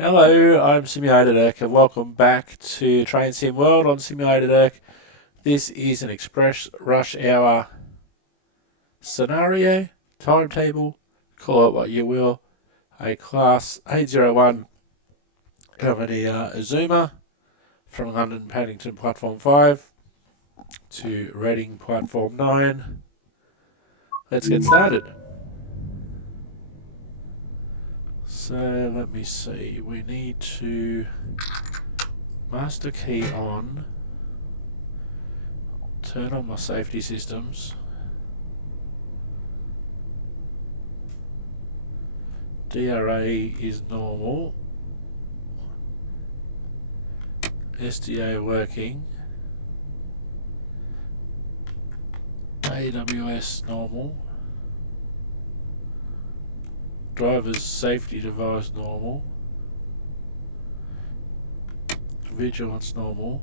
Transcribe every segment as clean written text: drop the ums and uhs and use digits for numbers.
Hello, I'm Simulated Irk and welcome back to Train Sim World on Simulated Irk. This is an express rush hour scenario, timetable, call it what you will. A class 801 company Azuma from London Paddington Platform 5 to Reading Platform 9. Let's get started. So let me see, we need to master key on, turn on my safety systems, DRA is normal, SDA working, AWS normal, driver's safety device normal, vigilance normal.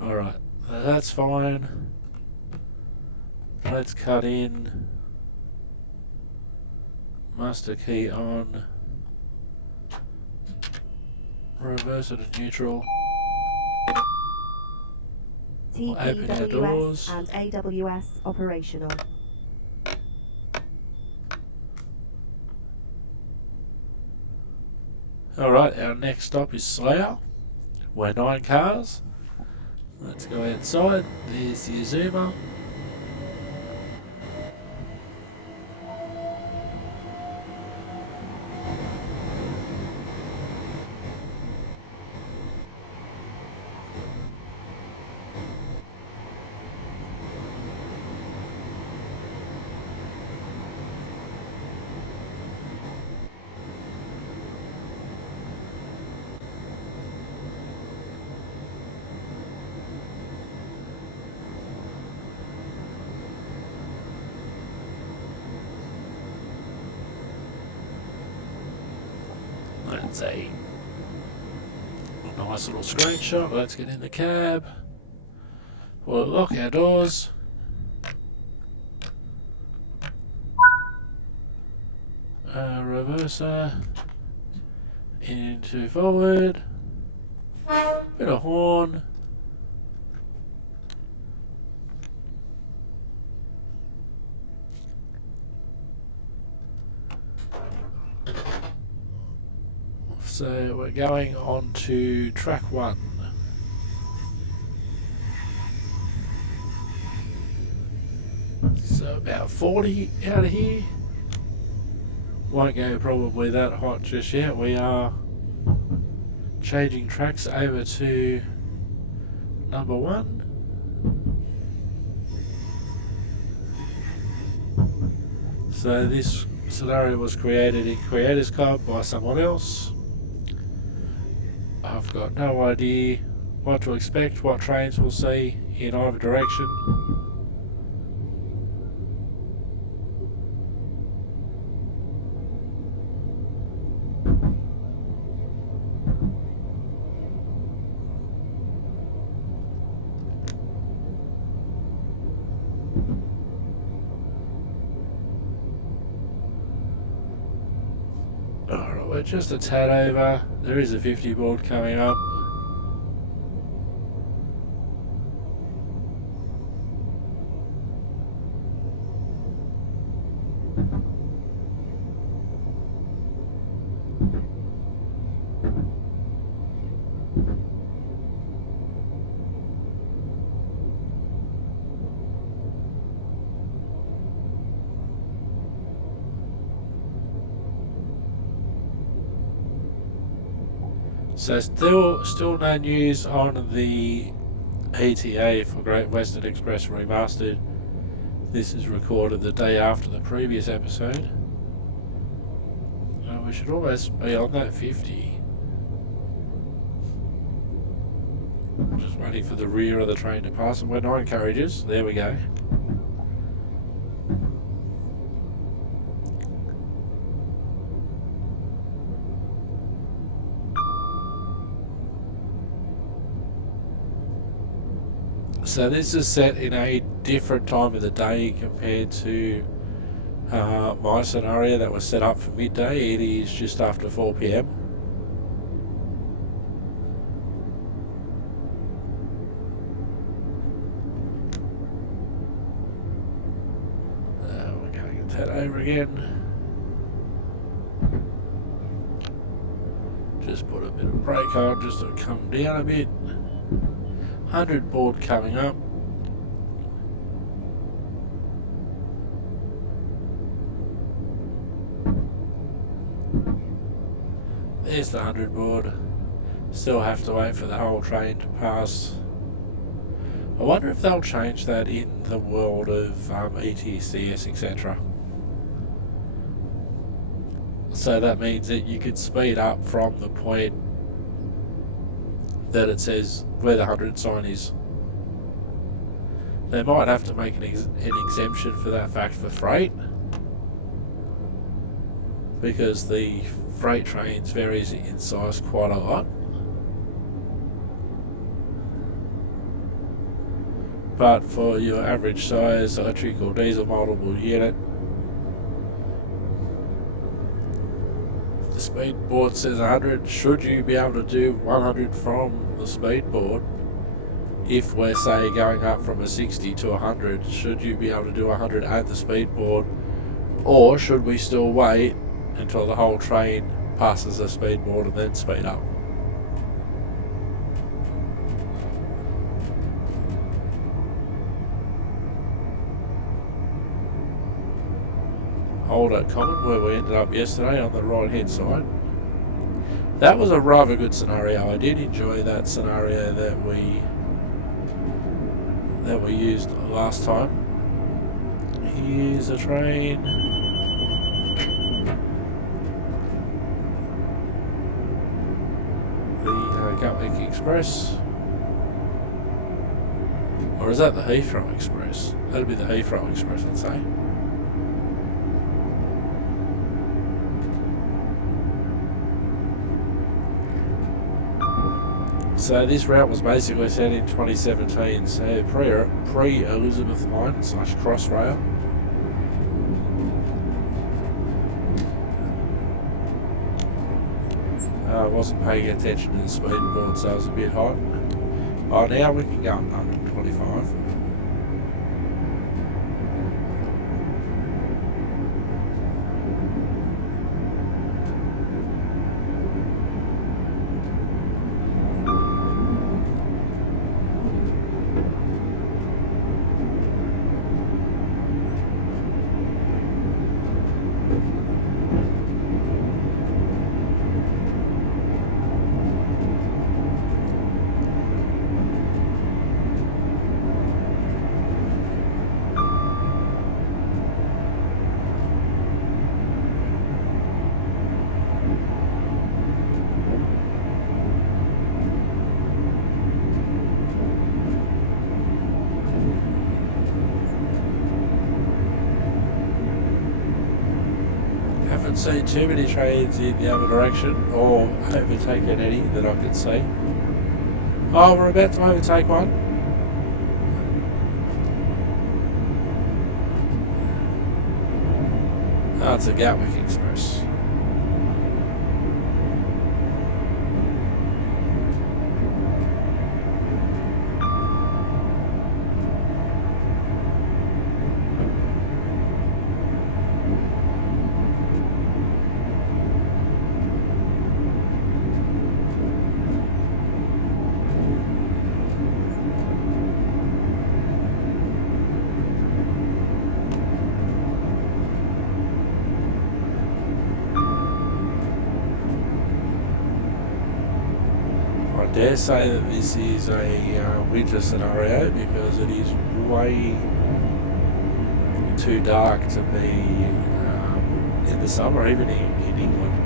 Alright, that's fine. Let's cut in, master key on, reverse it to neutral, open our doors and AWS operational. Alright, our next stop is Slough. We're 9 cars. Let's go outside. There's the Azuma. That's a nice little screenshot. Let's get in the cab. We'll lock our doors. Reverser into forward. Bit of horn. So we're going on to track 1. So about 40 out of here. Won't go probably that hot just yet. We are changing tracks over to number 1. So this scenario was created in Creators Club by someone else. I've got no idea what to expect, what trains we'll see in either direction. Alright, we're just a tad over. There is a 50 board coming up. So still no news on the ETA for Great Western Express Remastered. This is recorded the day after the previous episode. We should almost be on that 50. Just waiting for the rear of the train to pass, and we're 9 carriages. There we go. So this is set in a different time of the day compared to my scenario that was set up for midday, it is just after 4 p.m. We're going to head over again. Just put a bit of brake on just to come down a bit. 100 board coming up. There's the 100 board. Still have to wait for the whole train to pass. I wonder if they'll change that in the world of ETCS, etc. So that means that you could speed up from the point that it says where the 100 sign is. They might have to make an exemption for that fact for freight, because the freight trains varies in size quite a lot. But for your average size electric or diesel multiple unit, the speed board says 100. Should you be able to do 100 from the speed board? If we're say going up from a 60 to 100, should you be able to do 100 at the speed board, or should we still wait until the whole train passes the speed board and then speed up? Hold at Common, where we ended up yesterday on the right hand side. That was a rather good scenario. I did enjoy that scenario that we used last time. Here's a train. The Gatwick Express. Or is that the Heathrow Express? That'd be the Heathrow Express, I'd say. So this route was basically set in 2017, so pre-Elizabeth line / Crossrail. I wasn't paying attention to the speed board, so it was a bit hot. Oh, now we can go up 125. Haven't seen too many trains in the other direction or overtaken any that I can see. Oh, we're about to overtake one. Oh, it's a Gatwick Express. I dare say that this is a winter scenario because it is way too dark to be in the summer, even in England.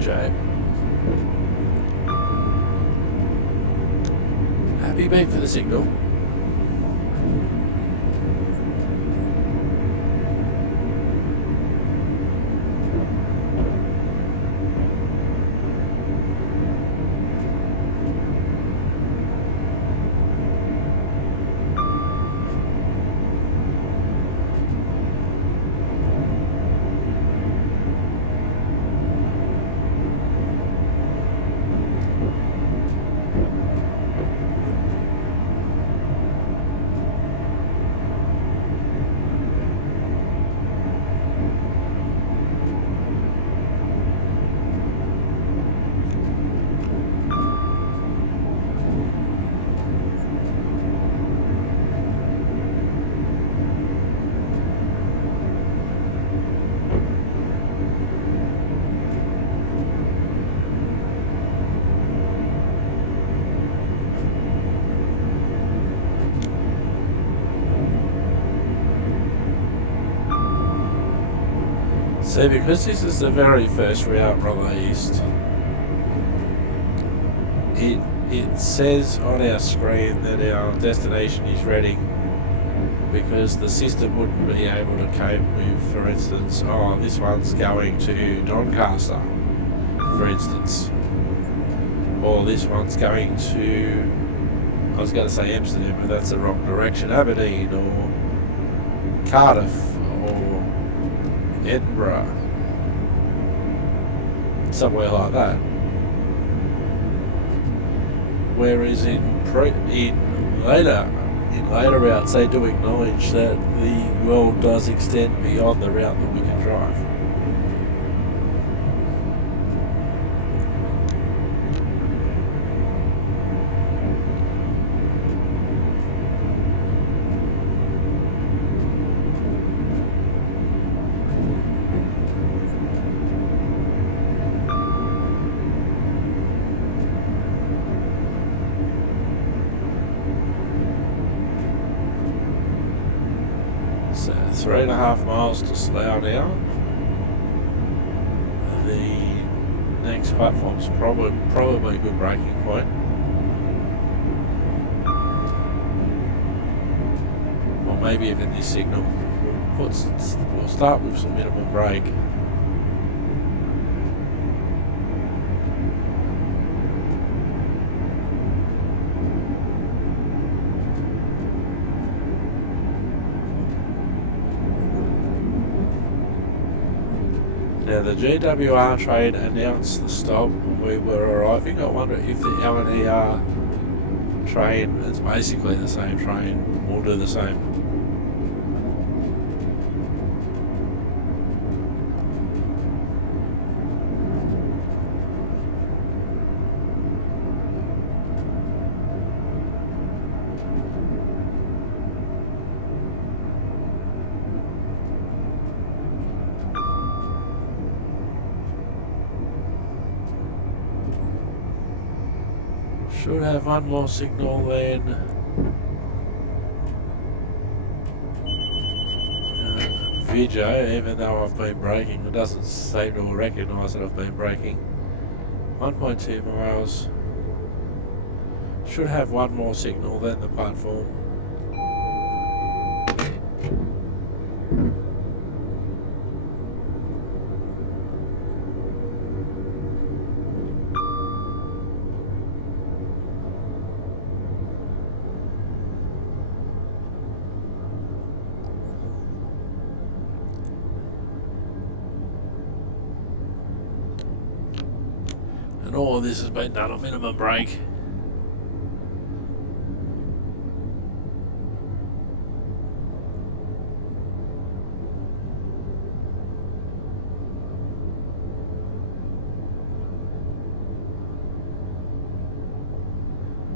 VJ. Happy beep for the signal. So because this is the very first route released, it says on our screen that our destination is Reading, because the system wouldn't be able to cope with, for instance, oh, this one's going to Doncaster, for instance, or this one's going to, I was going to say Amsterdam, but that's the wrong direction, Aberdeen, or Cardiff, Edinburgh, somewhere like that. Whereas in later routes, they do acknowledge that the world does extend beyond the route that we can drive. So 3.5 miles to Slough now. The next platform's probably a good braking point. Or maybe even this signal. We'll start with some minimum brake. Now the GWR train announced the stop when we were arriving. I wonder if the LNER train, it's basically the same train, will do the same. Should have one more signal then. VJ, even though I've been braking, it doesn't seem to recognise that I've been braking. 1.2 miles. Should have one more signal than the platform. And all of this has been done on minimum brake.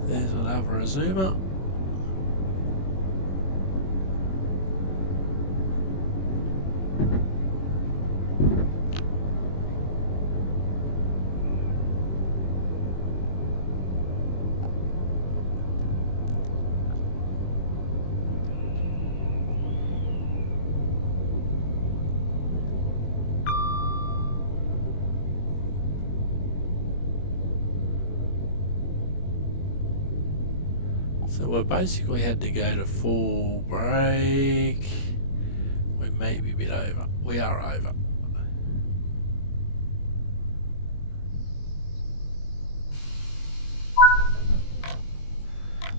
There's another Azuma. So we basically had to go to full brake. We may be a bit over. We are over.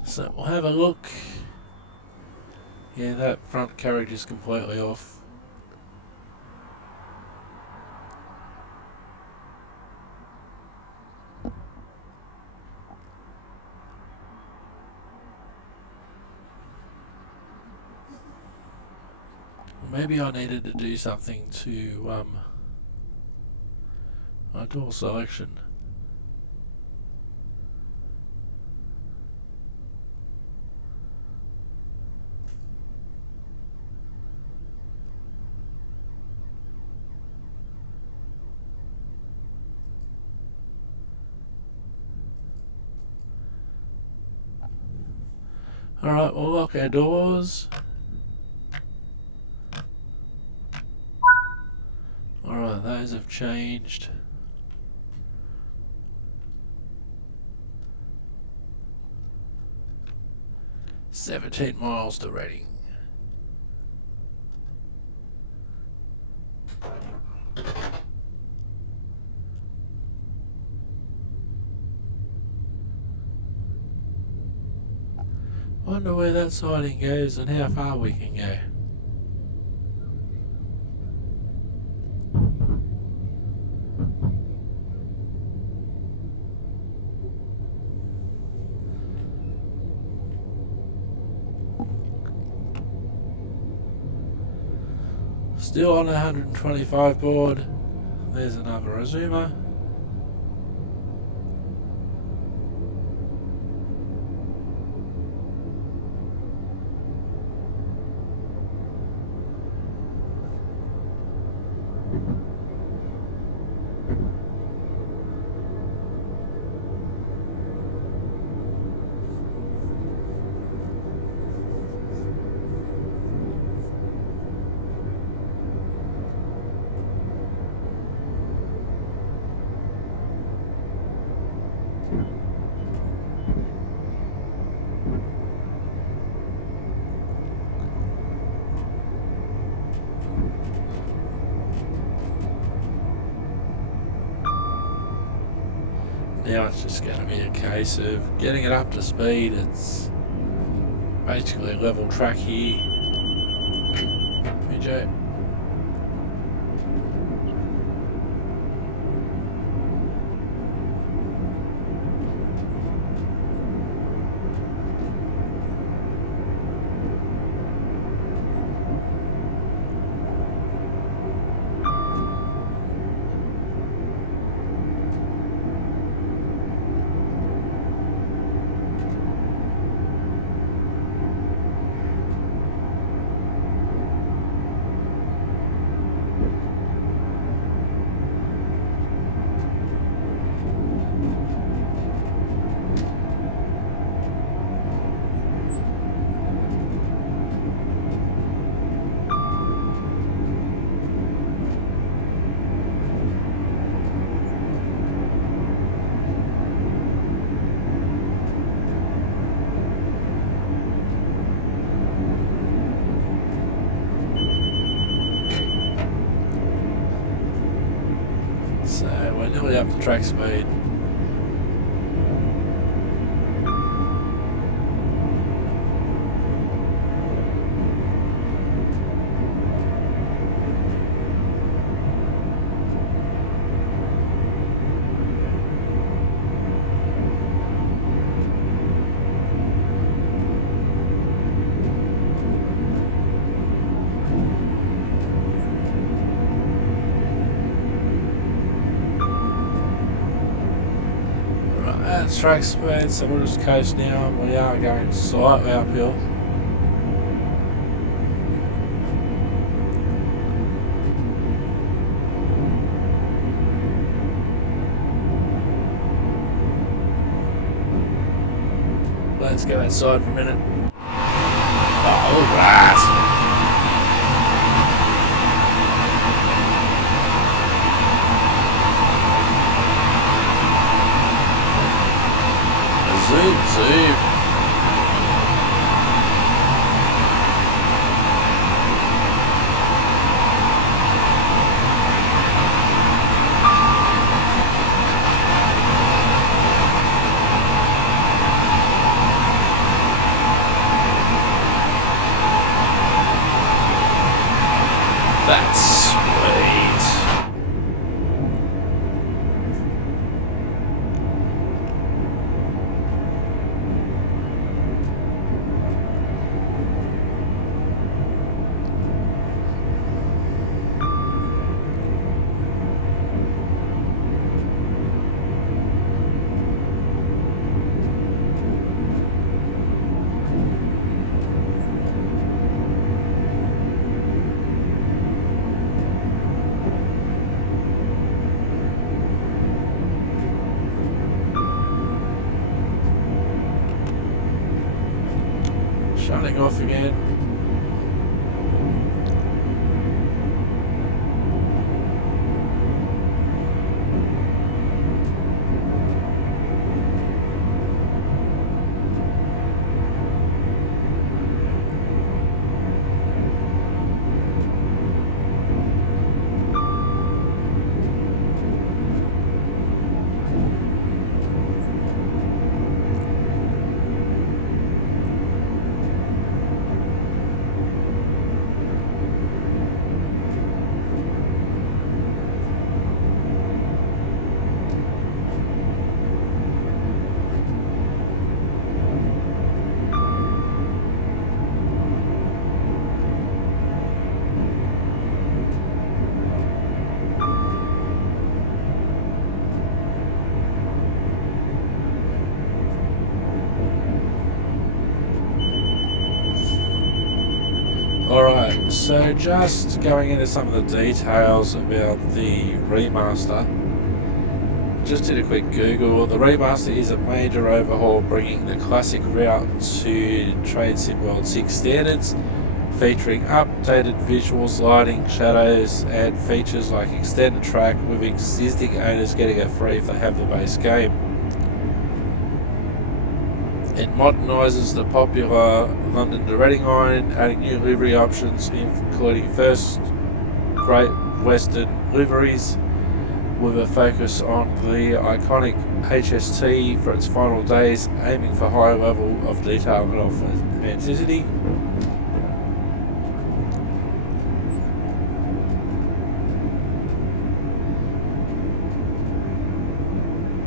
So we'll have a look. Yeah, that front carriage is completely off. Maybe I needed to do something to my door selection. Alright, we'll lock our doors. Alright, those have changed. "17 miles to Reading." Wonder where that siding goes and how far we can go. Still on 125 board. There's another resumer. Now it's just going to be a case of getting it up to speed. It's basically a level track here. BJ. So we're nearly up to track speed. That's track speed, so we'll just coast now, and we are going slightly uphill. Let's go outside for a minute. Oh, right. Zoom. That's sweet. Shutting off again. Alright, so just going into some of the details about the remaster. Just did a quick Google. The remaster is a major overhaul bringing the classic route to Trade Sim World 6 standards, featuring updated visuals, lighting, shadows, and features like extended track, with existing owners getting it free if they have the base game. It modernises the popular London to Reading line, adding new livery options including first Great Western liveries, with a focus on the iconic HST for its final days, aiming for high level of detail and authenticity.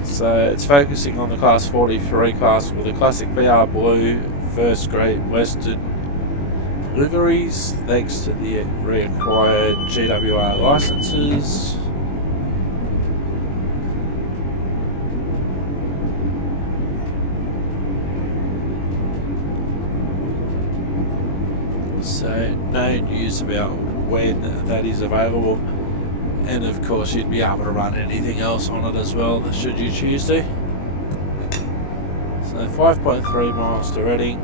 So it's focusing on the Class 43 class with the classic BR Blue, first Great Western liveries, thanks to the reacquired GWR licenses. So no news about when that is available. And of course you'd be able to run anything else on it as well, should you choose to. So 5.3 miles to Reading.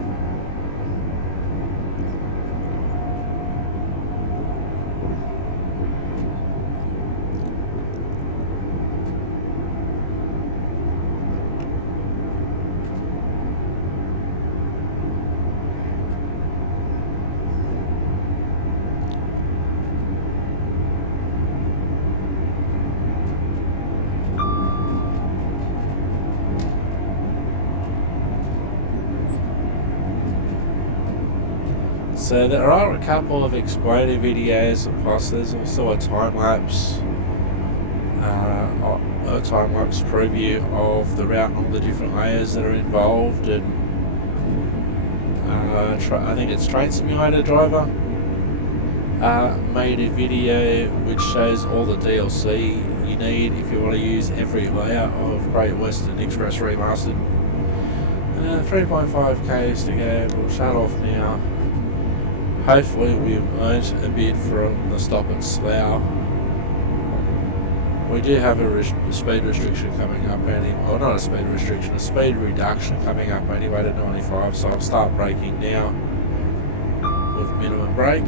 So there are a couple of explainer videos, and plus there's also a time-lapse preview of the route and all the different layers that are involved, and I think it's Train Simulator Driver made a video which shows all the DLC you need if you want to use every layer of Great Western Express Remastered. 3.5k's to go, we'll shut off now. Hopefully we won't a bit from the stop at Slough. We do have a speed restriction coming up anyway, well not a speed restriction, a speed reduction coming up anyway to 95, so I'll start braking now with minimum brake.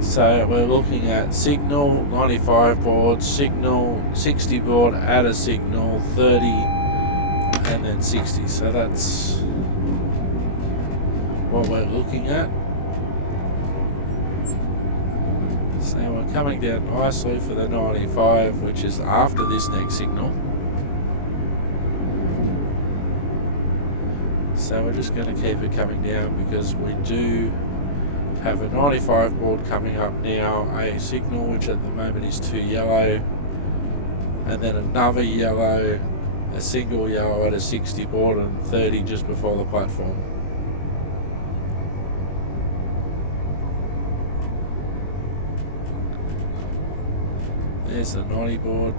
So we're looking at signal, 95 board, signal, 60 board, add a signal, 30 and then 60, so that's what we're looking at. So we're coming down nicely for the 95, which is after this next signal. So we're just going to keep it coming down because we do Have a 95 board coming up now, a signal which at the moment is 2 yellow, and then another yellow, a single yellow at a 60 board, and 30 just before the platform. There's the 90 board,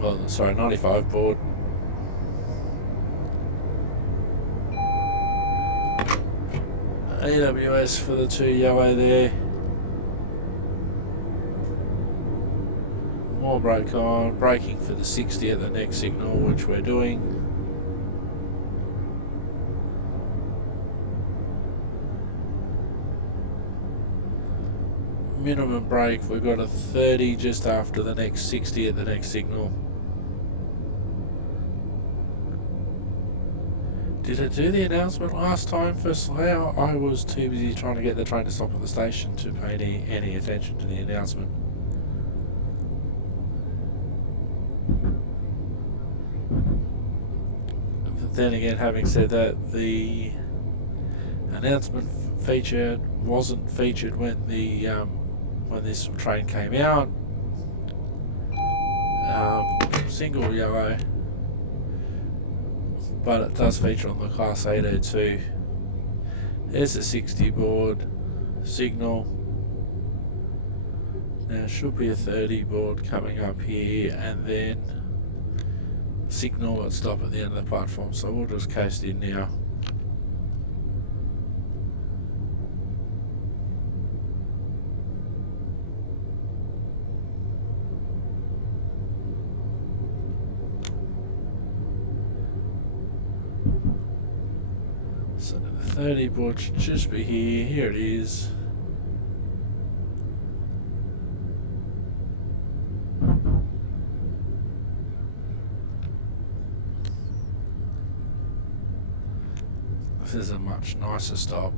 well, sorry, 95 board. AWS for the 2 yellow there. More brake on, braking for the 60 at the next signal, which we're doing. Minimum brake, we've got a 30 just after the next 60 at the next signal. Did it do the announcement last time for Slayer? I was too busy trying to get the train to stop at the station to pay any attention to the announcement. But then again, having said that, the announcement feature wasn't featured when the when this train came out. Single yellow, but it does feature on the Class 802. There's the 60 board signal. Now should be a 30 board coming up here, and then signal at stop at the end of the platform. So we'll just coast in now. So the 30 board should just be here. Here it is. This is a much nicer stop.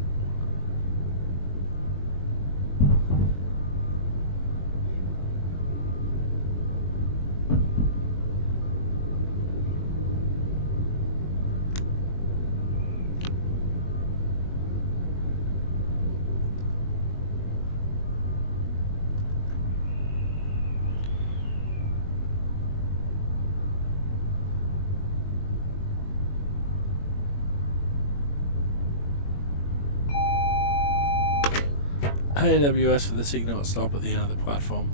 AWS for the signal at stop at the end of the platform.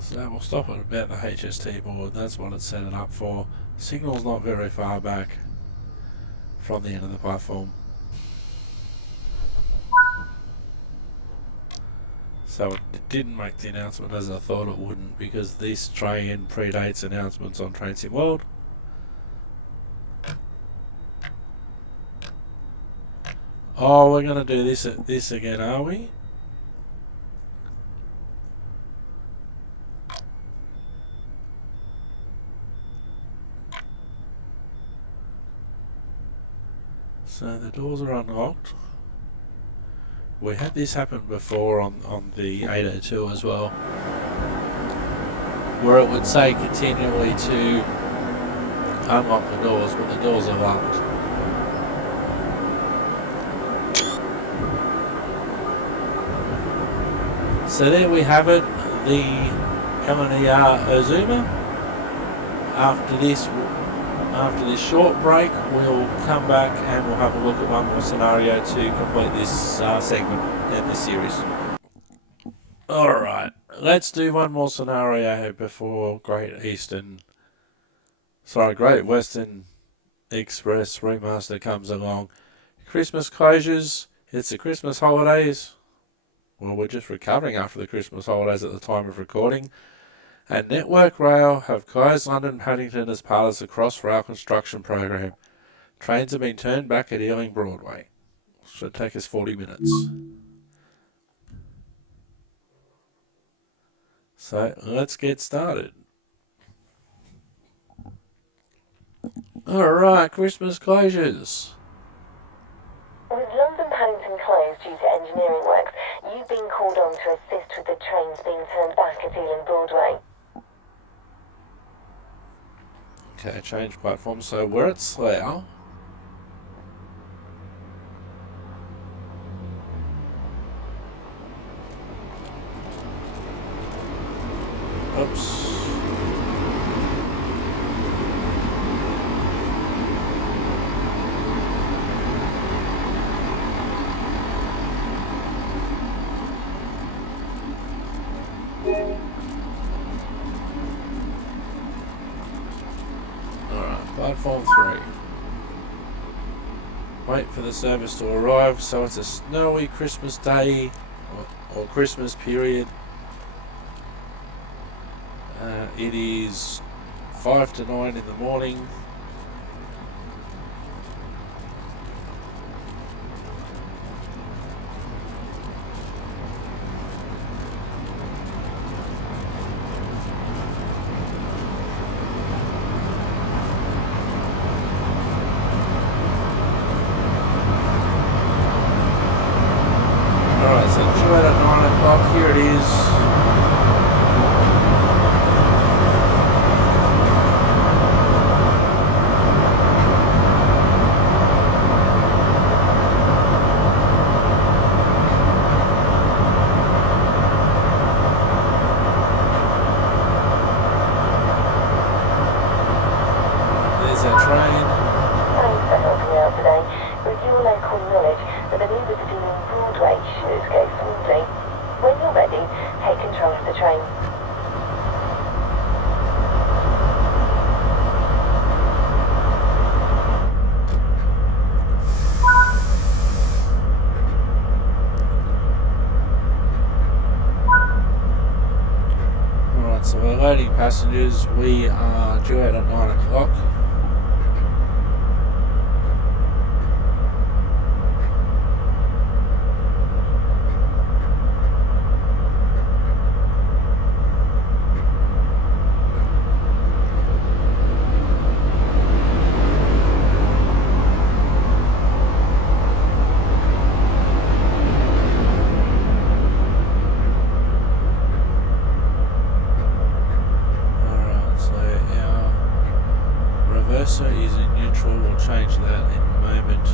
So we'll stop at about the HST board. That's what it's set it up for. Signal's not very far back from the end of the platform. So it didn't make the announcement as I thought it wouldn't, because this train predates announcements on Train Sim World. Oh, we're going to do this again, are we? So the doors are unlocked. We had this happen before on the 802 as well, where it would say continually to unlock the doors, but the doors are locked. So there we have it, the LNER Ozuma. After this short break, we'll come back and we'll have a look at one more scenario to complete this segment in this series. Alright, let's do one more scenario before Great Western Express Remaster comes along. Christmas closures, it's the Christmas holidays. Well, we're just recovering after the Christmas holidays at the time of recording. And Network Rail have closed London Paddington as part of the Crossrail construction program. Trains have been turned back at Ealing Broadway. Should take us 40 minutes. So let's get started. Alright, Christmas closures. With London Paddington closed due to engineering works, you've been called on to assist with the trains being turned back at Ealing Broadway. Okay, change platform. So we're at Slough. Oops. Alright, platform 3. Wait for the service to arrive. So it's a snowy Christmas day or Christmas period. It is 5 to 9 in the morning. Alright, so due at 9 o'clock, here it is. There's our train. Thanks for helping out today. With your local knowledge, the manoeuvres at Ealing Broadway should go smoothly. When you're ready, take control of the train. Alright, so we're loading passengers. We are due at 9 o'clock. Alright, so our reverser is in neutral. We'll change that in a moment.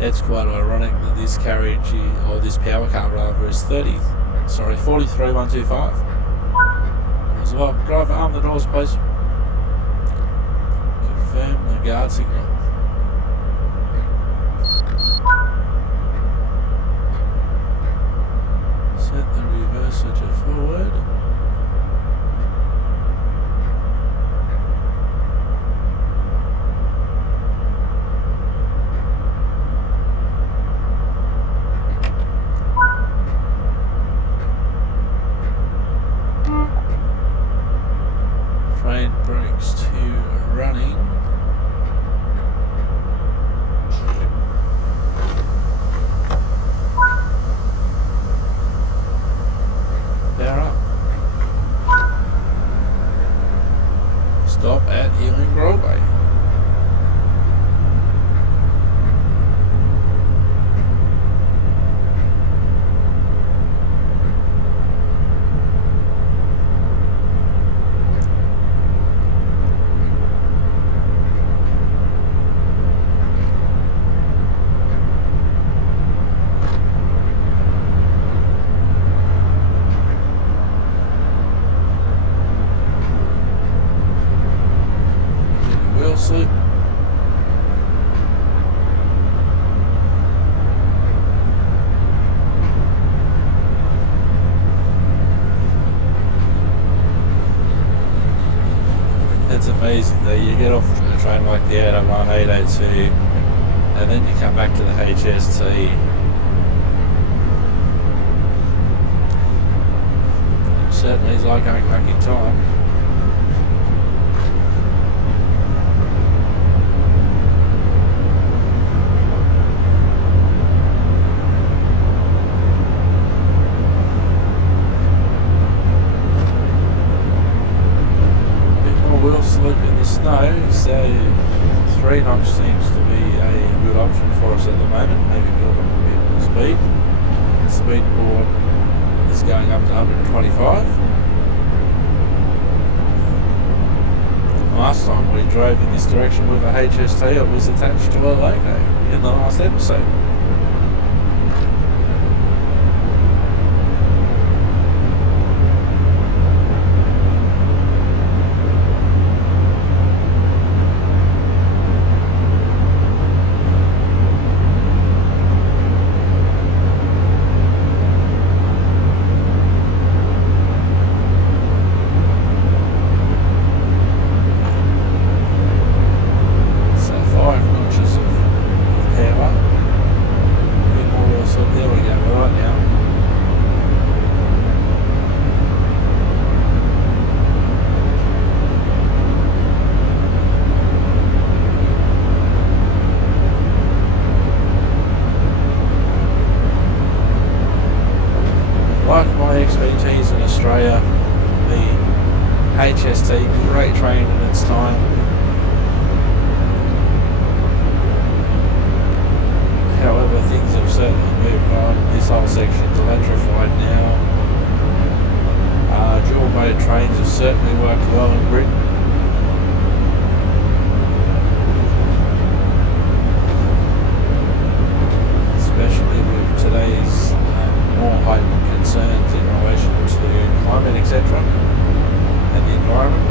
It's quite ironic that this carriage, or this power car rather, is 43,125 as well. Driver, arm the doors, please. Confirm the guard signal. Set the reverser to forward. Train brakes to running. Power up. Stop at Ealing Broadway. Wilson. It's amazing that you get off a train like the 801, 802, and then you come back to the HST. Certainly is like going back in time. Wheel slip in the snow, so 3 notch seems to be a good option for us at the moment. Maybe build up a bit more speed. The speed board is going up to 125. Last time we drove in this direction with a HST, it was attached to a loco in the last episode. XBTs in Australia, the HST, great train in its time. However, things have certainly moved on. This whole section's electrified now. Dual mode trains have certainly worked well in Britain. Especially with today's more heightened concerns in relation to climate, etc., and the environment.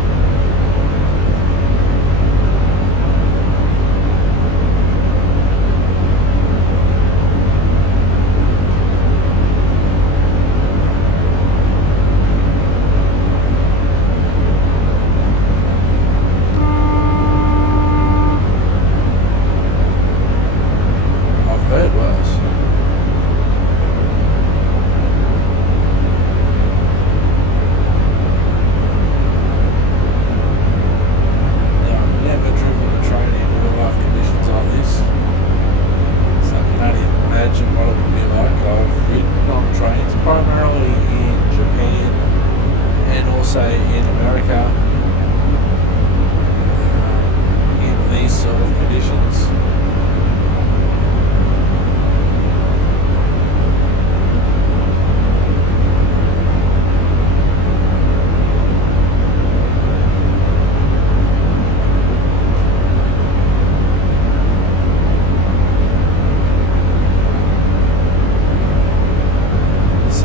I've heard worse. Primarily in Japan and also in America in these sort of conditions.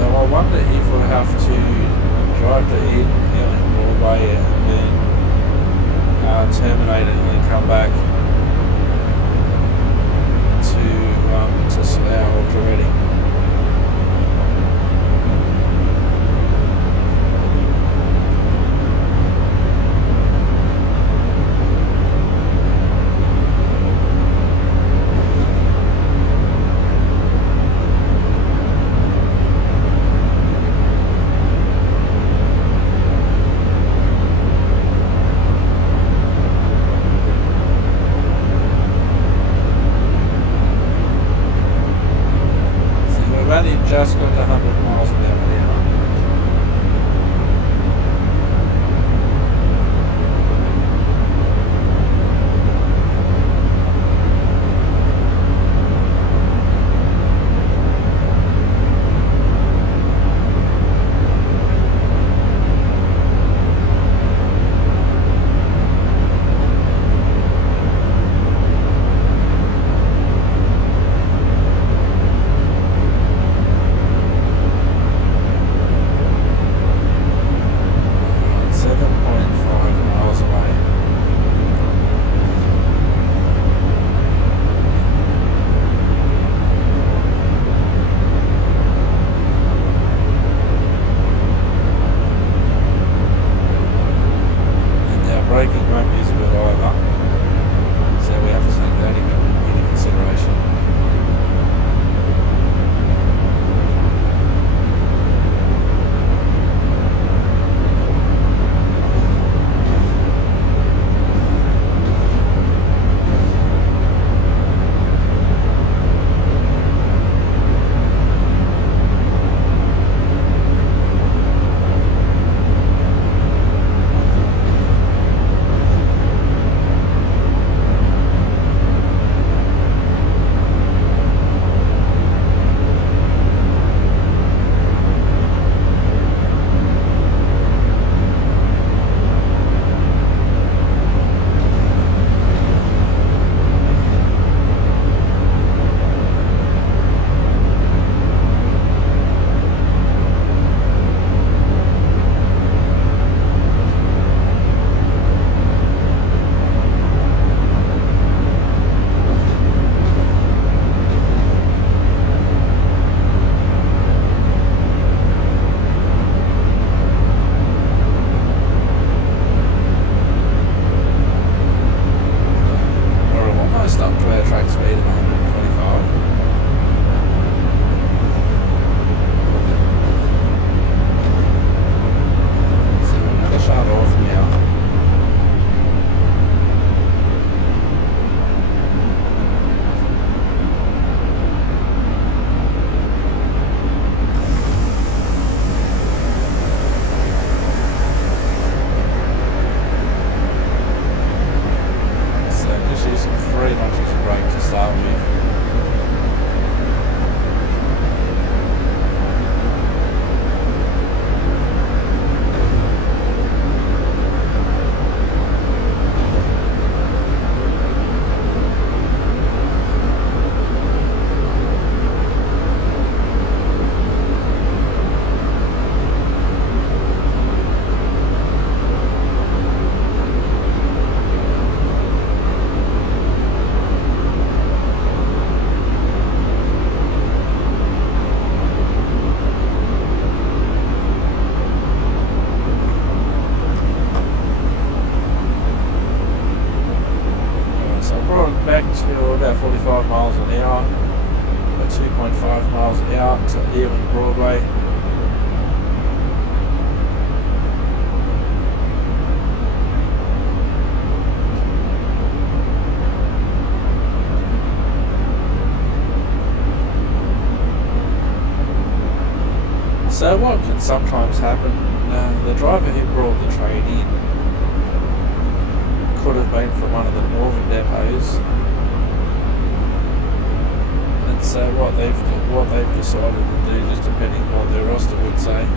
I wonder if we'll have to drive to Eden Broadway and then terminate it and then come back to Slough or to Reading. So what can sometimes happen, the driver who brought the train in could have been from one of the northern depots, and so what they've decided to do, just depending on what their roster would say,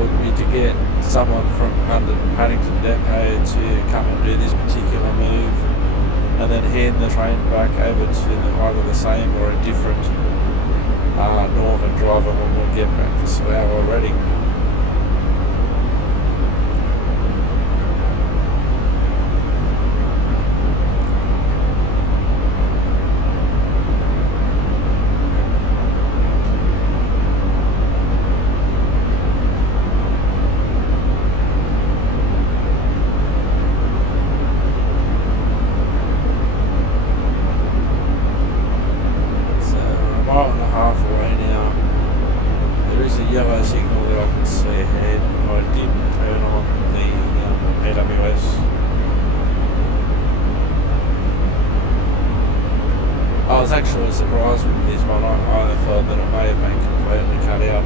would be to get someone from London Paddington Depot to come and do this particular move, and then hand the train back over to either the same or a different northern driver when we get back to Slough already. Yellow signal that I can see ahead. I didn't turn on the AWS. I was actually surprised with this one. I thought that it may have been completely cut out,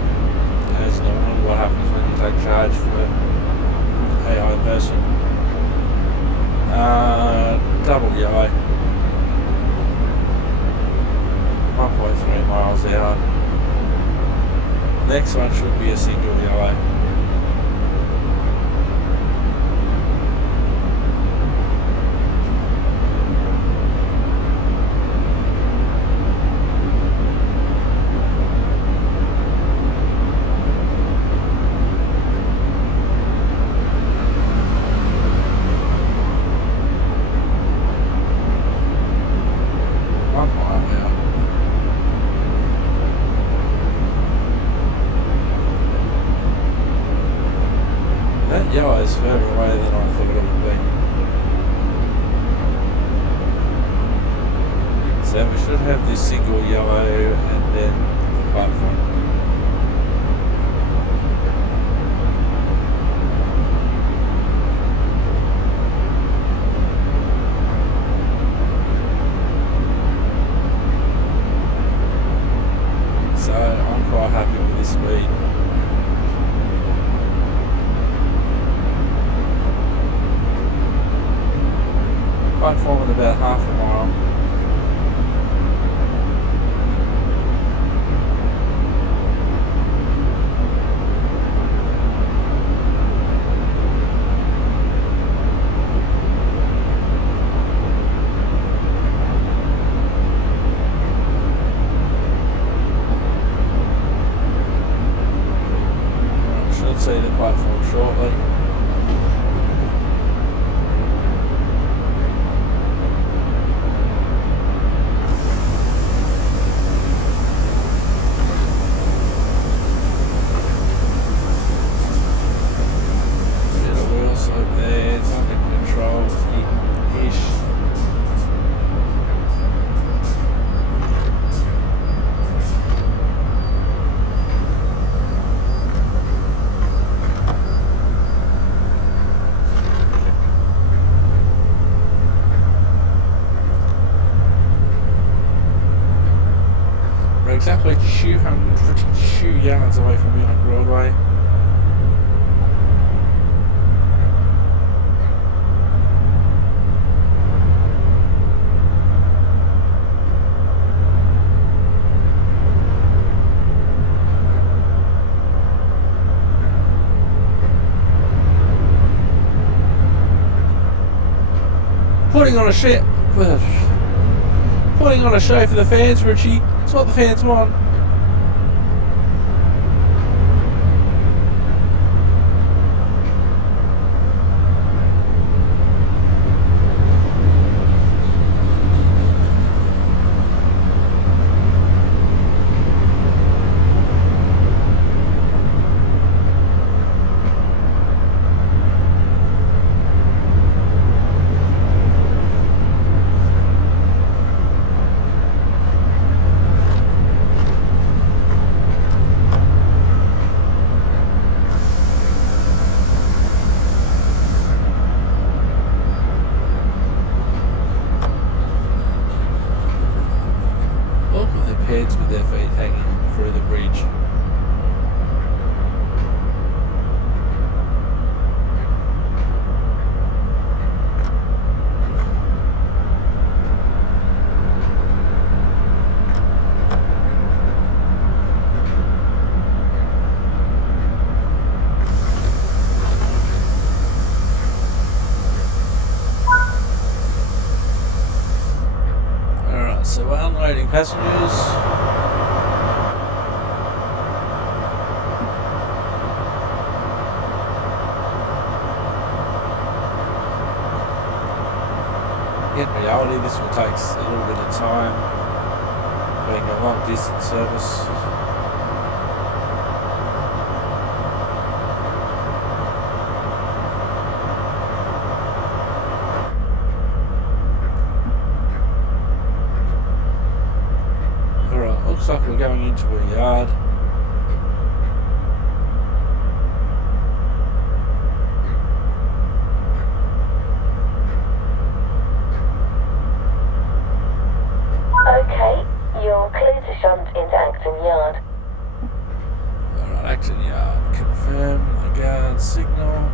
as normally what happens when you take charge for AI person. Double yellow. 1.3 miles out. Next one should be a single yellow. Yellow is further away than I thought it would be. So we should have this single yellow and then the platform. So I'm quite happy with this speed. Platform in about half a mile. I should see the platform shortly. Exactly 202 yards away from me on Broadway. Putting on a show for the fans, Richie. It's what the fans want. passengers. In reality, this will take a little bit of time, being a long distance service. Alright, looks like we're going into a yard. Okay, you're clear to shunt into Acton Yard. Alright, Acton Yard. Confirm the guard signal.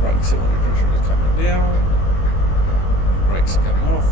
Brake cylinder pressure is coming down. Brakes are coming off.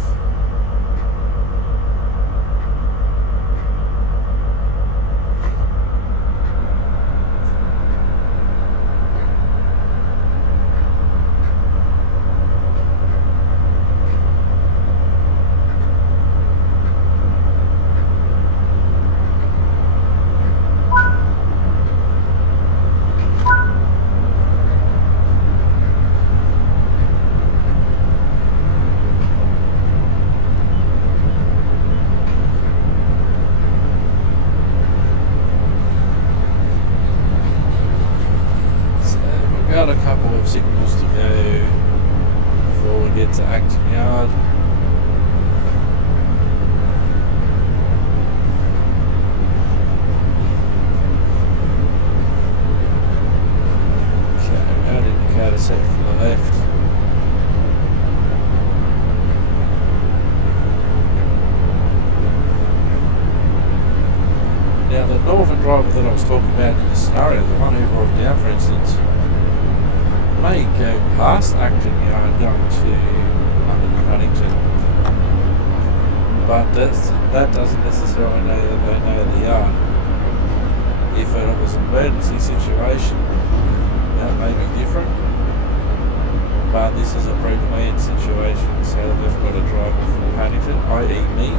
Got a couple of signals to go before we get to Acton Yard. Okay, road indicator set for the left. Now the northern driver that I was talking about in this scenario, the one who brought it down for instance, may go past Acton Yard going to London Paddington, but that doesn't necessarily know that they know the yard. If it was an emergency situation, that may be different, but this is a pre-planned situation, so they've got a driver from Paddington, i.e. me.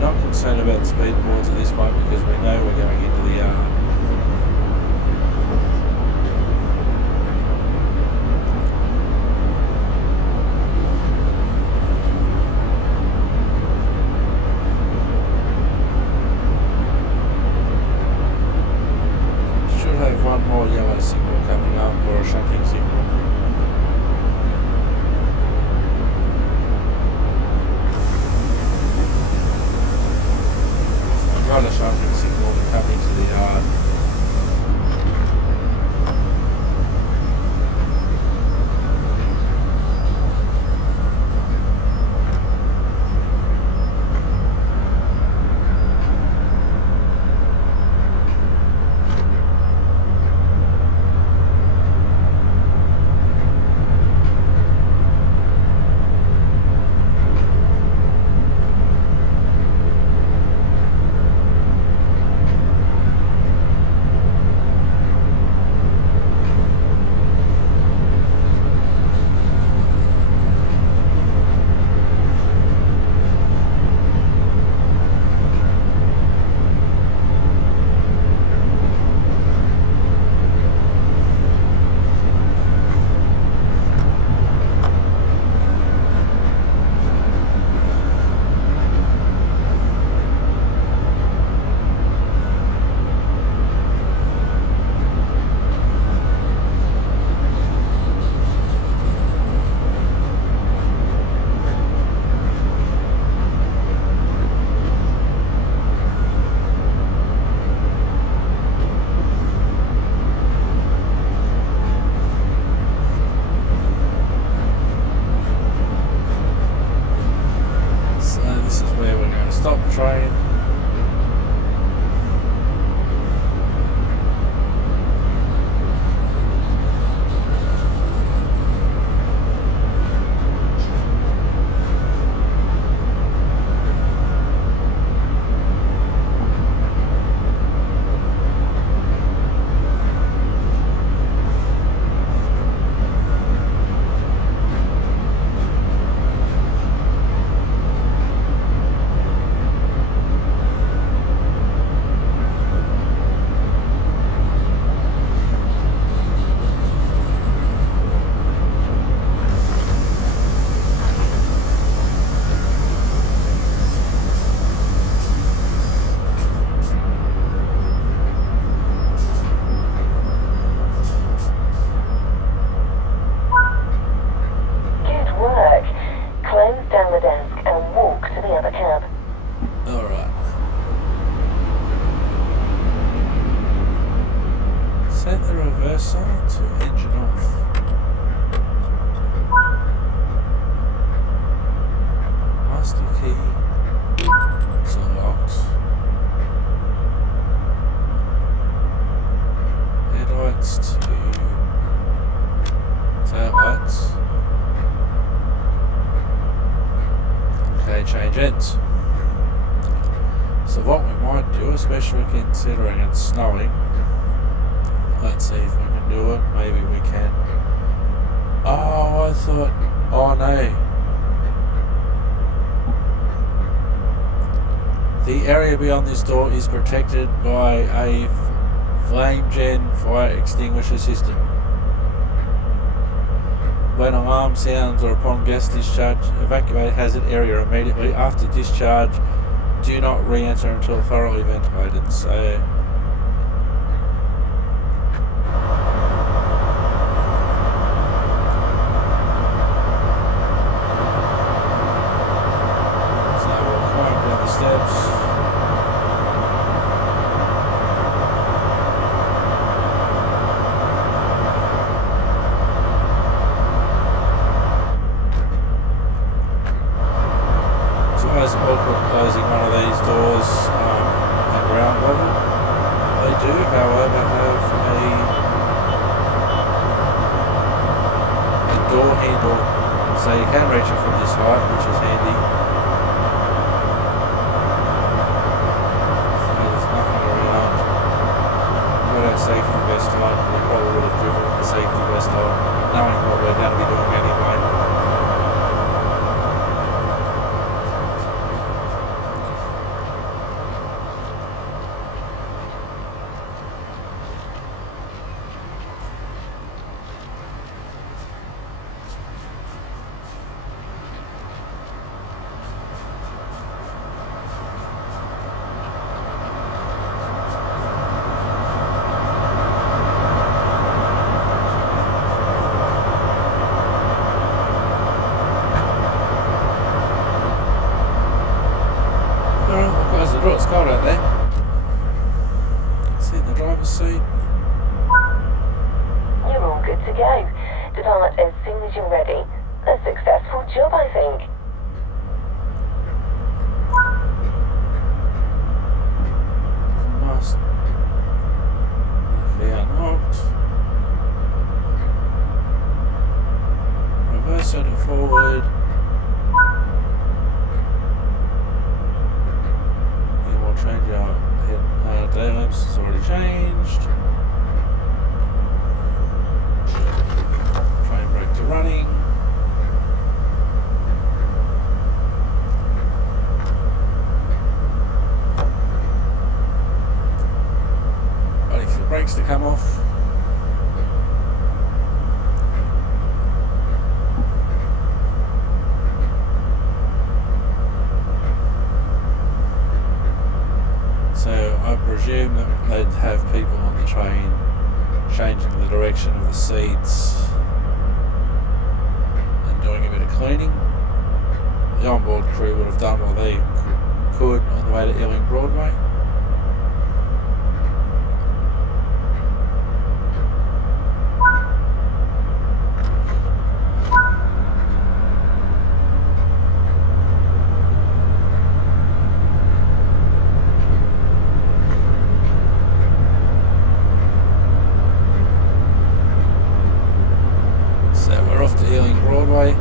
Not concerned about the speed boards at this point because we know we're going into the yard. Jen's. So what we might do, especially considering it's snowing, let's see if we can do it. Maybe we can. Oh, I thought, oh no. The area beyond this door is protected by a flame gen fire extinguisher system. When alarm sounds or upon gas discharge, evacuate hazard area immediately. After discharge, do not re-enter until thoroughly ventilated. So we'll climb down the steps. Closing one of these doors at ground level. They do, however, have a door handle, so you can reach it from this height, which is handy. So there's nothing around. Got our safety vest on. We probably would have driven with the safety vest on, knowing what we're going to be doing anyway. It's cold out there. Sit in the driver's seat. You're all good to go. Depart as soon as you're ready. A successful job, I think. Must be unlocked. Reverse it forward. Change our day lamps is already changed. Train brake to running. Waiting for the brakes to come off. So I presume that they'd have people on the train changing the direction of the seats and doing a bit of cleaning. The onboard crew would have done what they could on the way to Ealing Broadway. Broadway.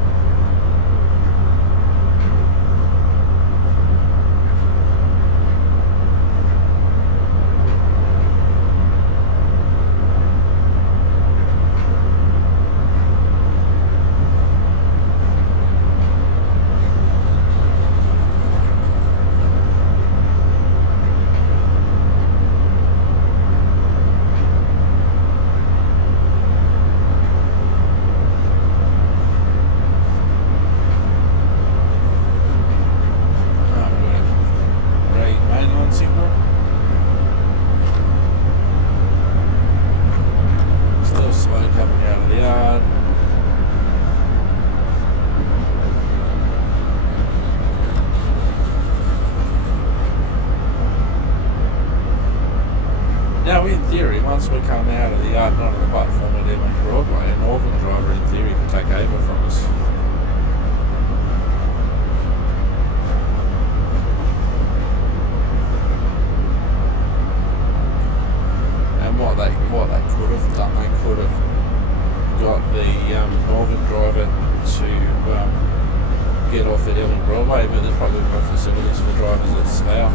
get off at Ealing Broadway, but there's probably more facilities for drivers at Slough.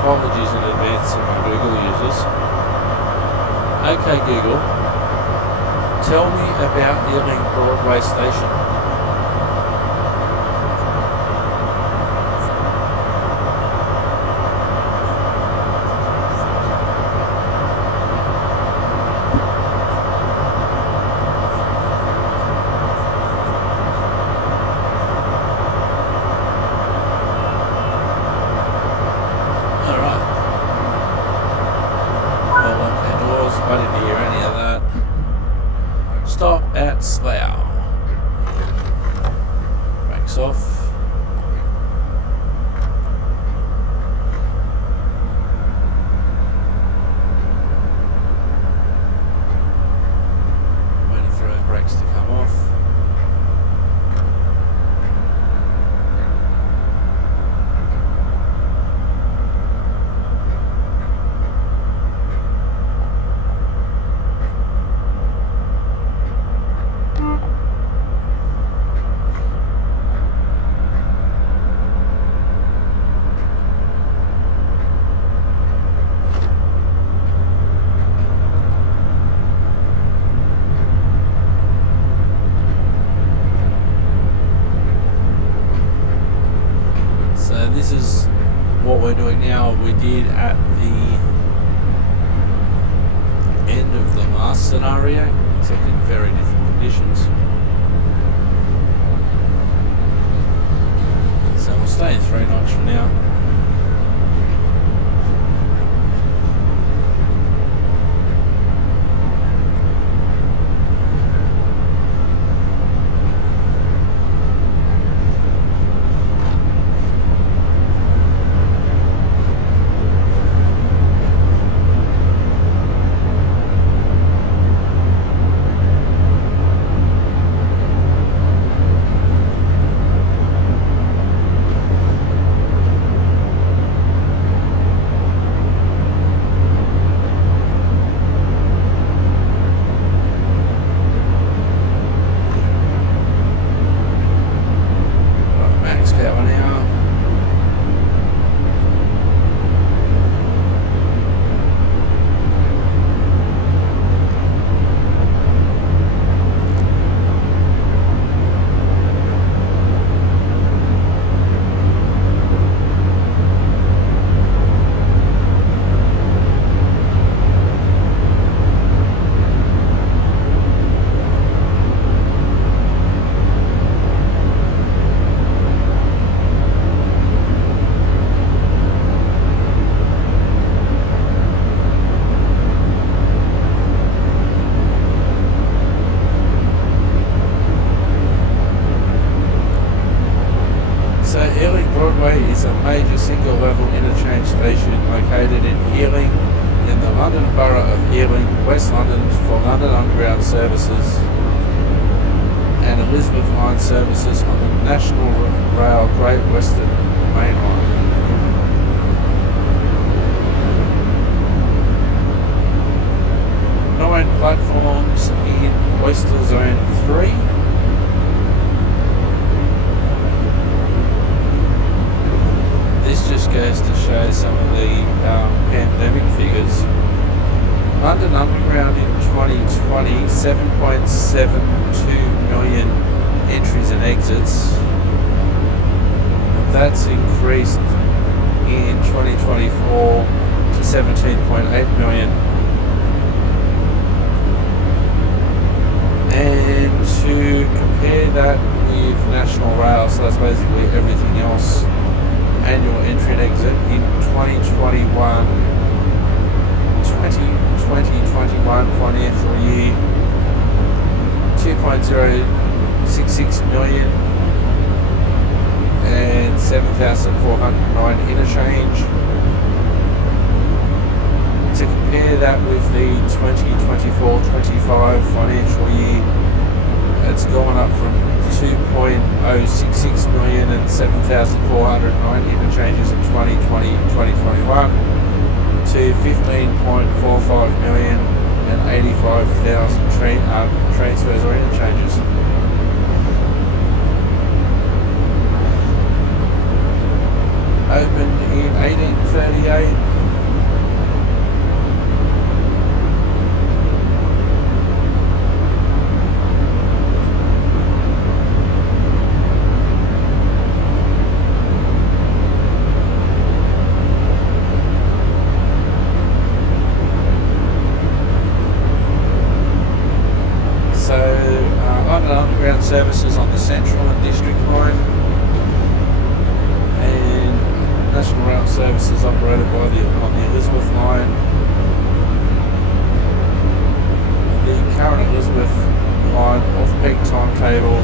Apologies in advance to my Google users. Okay Google, tell me about Ealing Broadway Station. This is what we're doing now. We did at the end of the last scenario, except in very different conditions. So we'll stay in 3 knots for now. Broadway is a major single-level interchange station located in Ealing, in the London Borough of Ealing, West London, for London Underground services and Elizabeth Line services on the National Rail Great Western Main Line. 9 platforms in Oyster Zone 3. This just goes to show some of the pandemic figures. London Underground in 2020, 7.72 million entries and exits. And that's increased in 2024 to 17.8 million. And to compare that with National Rail, so that's basically everything else, annual entry and exit in 2021 financial year, 2.066 million and 7,409 interchange. To compare that with the 2024-25 financial year, it's gone up from 2.066 million and 7,409 interchanges in 2020-2021 to 15.45 million and 85,000 transfers or interchanges. Opened in 1838. Underground services on the Central and District Line, and National Rail services operated on the Elizabeth Line. The current Elizabeth Line off-peak timetable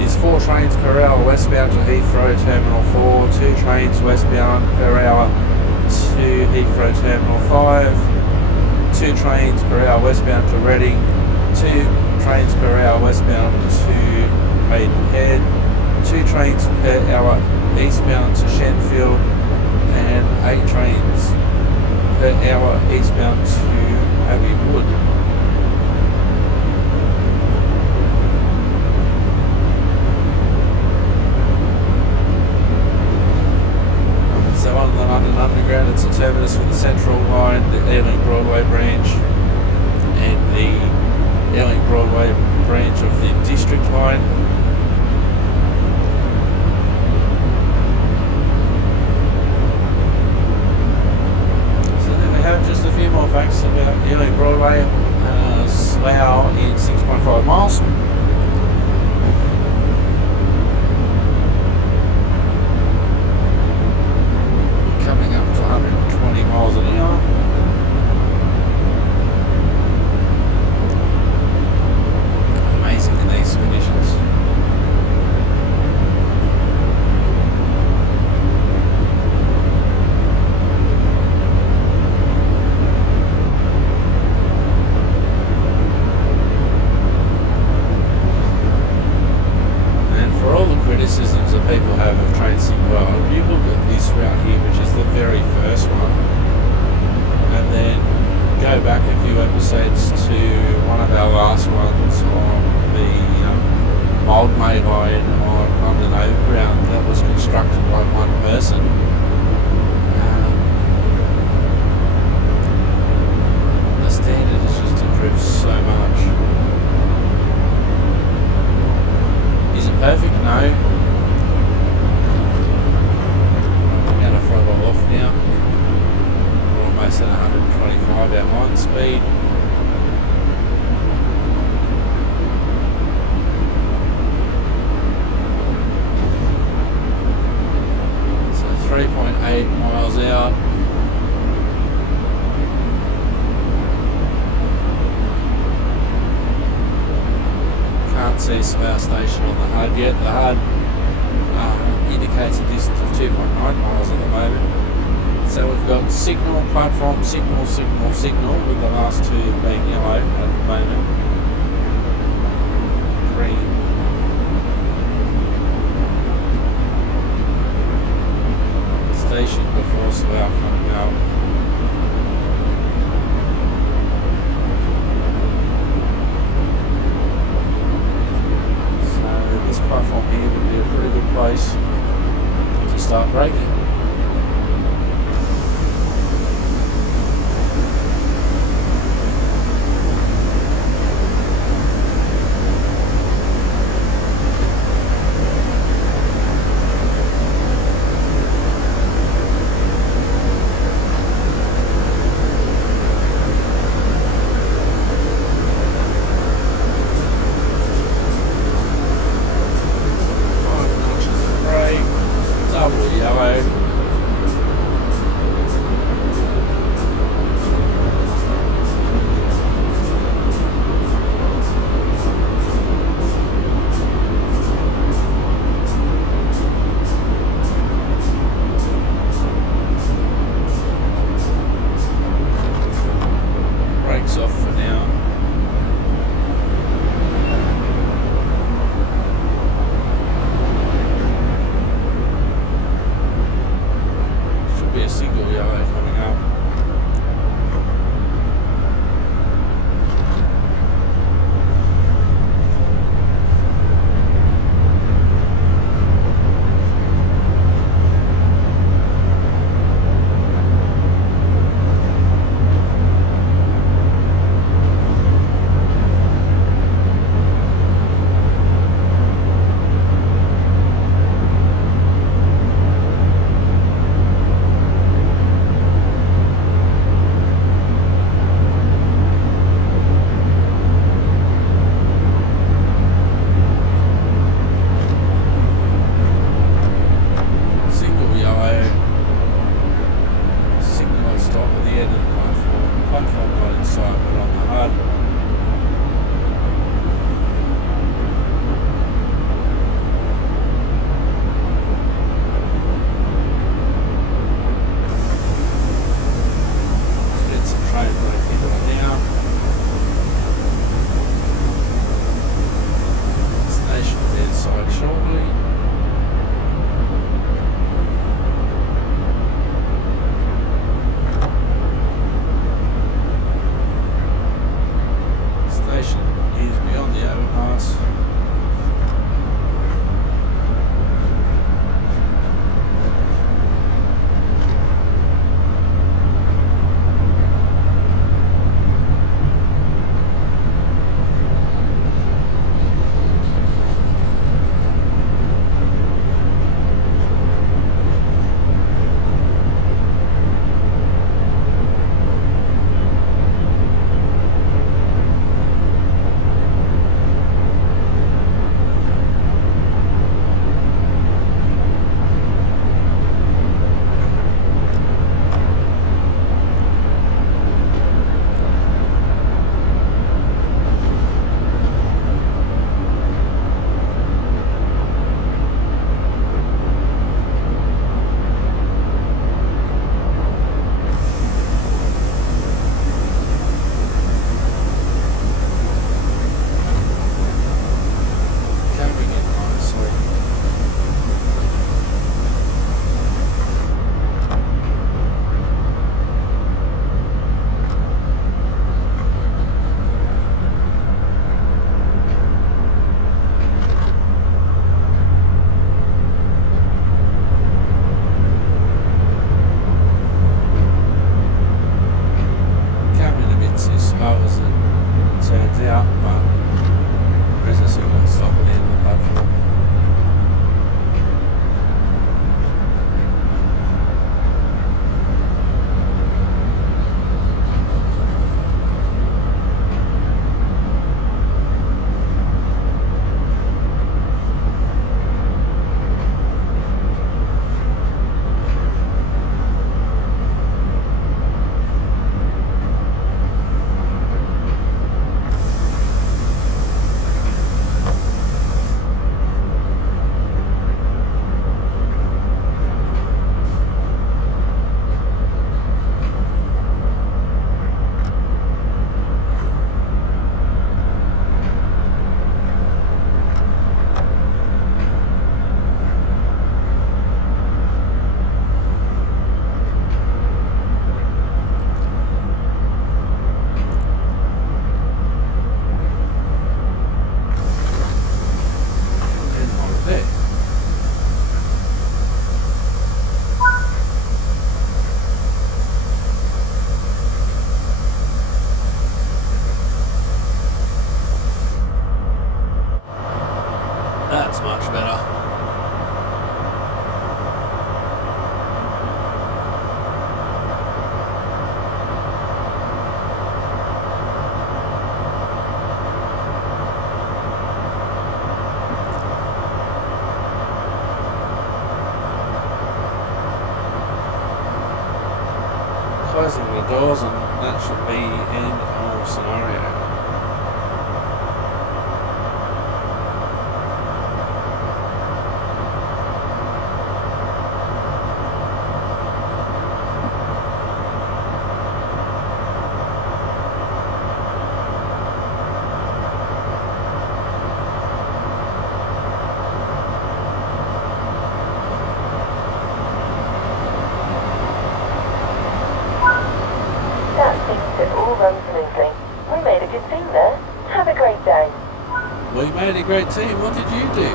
is 4 trains per hour westbound to Heathrow Terminal 4, 2 trains westbound per hour to Heathrow Terminal 5, 2 trains per hour westbound to Reading, 2 trains per hour westbound to Maidenhead, 2 trains per hour eastbound to Shenfield, and 8 trains per hour eastbound to Abbey Wood. So on the London Underground, it's a terminus for the Central Line, the Ealing Broadway branch, and the Ealing Broadway branch of the District Line. So then we have just a few more facts about Ealing Broadway. Slough in 6.5 miles. Coming up to 120 miles an hour. Conditions. And for all the criticisms that people have of Train World, you look at this route here, which is the very first one, and then go back a few episodes to one of our last ones on the Old May line on London Overground that was constructed by one person. The standard has just improved so much. Is it perfect? No. I'm going to throttle off now. We're almost at 125 our line speed. 3.8 miles out. Can't see Slough Station on the HUD yet. The HUD indicates a distance of 2.9 miles at the moment. So we've got signal, platform, signal, signal, signal, with the last two being yellow at the moment. Green. Station before Slough coming out. This platform here would be a pretty good place to start braking. Off for now. closing the doors, and that should be end of scenario. That seems to all run smoothly. We made a good team there. Have a great day. We made a great team. What did you do?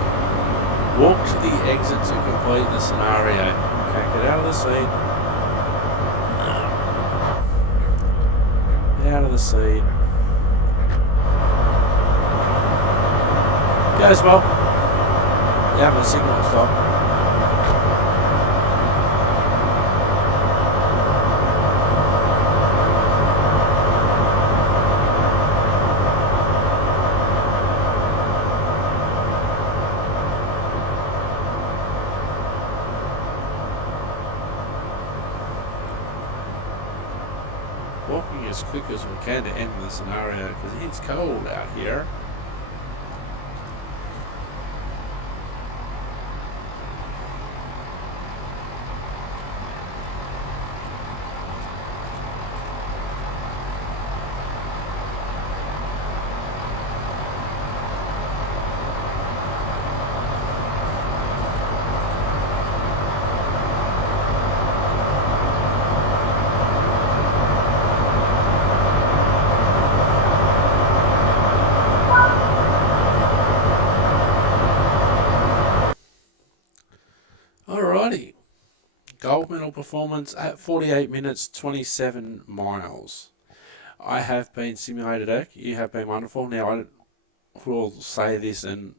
Walk to the exit to complete the scenario. Okay, get out of the seat. Get out of the seat. Goes well. You have a signal stop. Walking as quick as we can to end the scenario because it's cold out here. Alrighty, gold medal performance at 48 minutes 27 miles. I have been Simulator Deck. You have been wonderful. Now I will say this and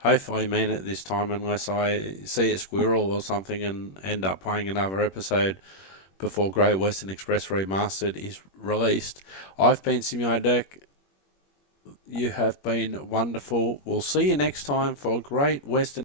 hopefully mean it this time, unless I see a squirrel or something and end up playing another episode before Great Western Express Remastered is released. I've been Simulator Deck. You have been wonderful. We'll see you next time for Great Western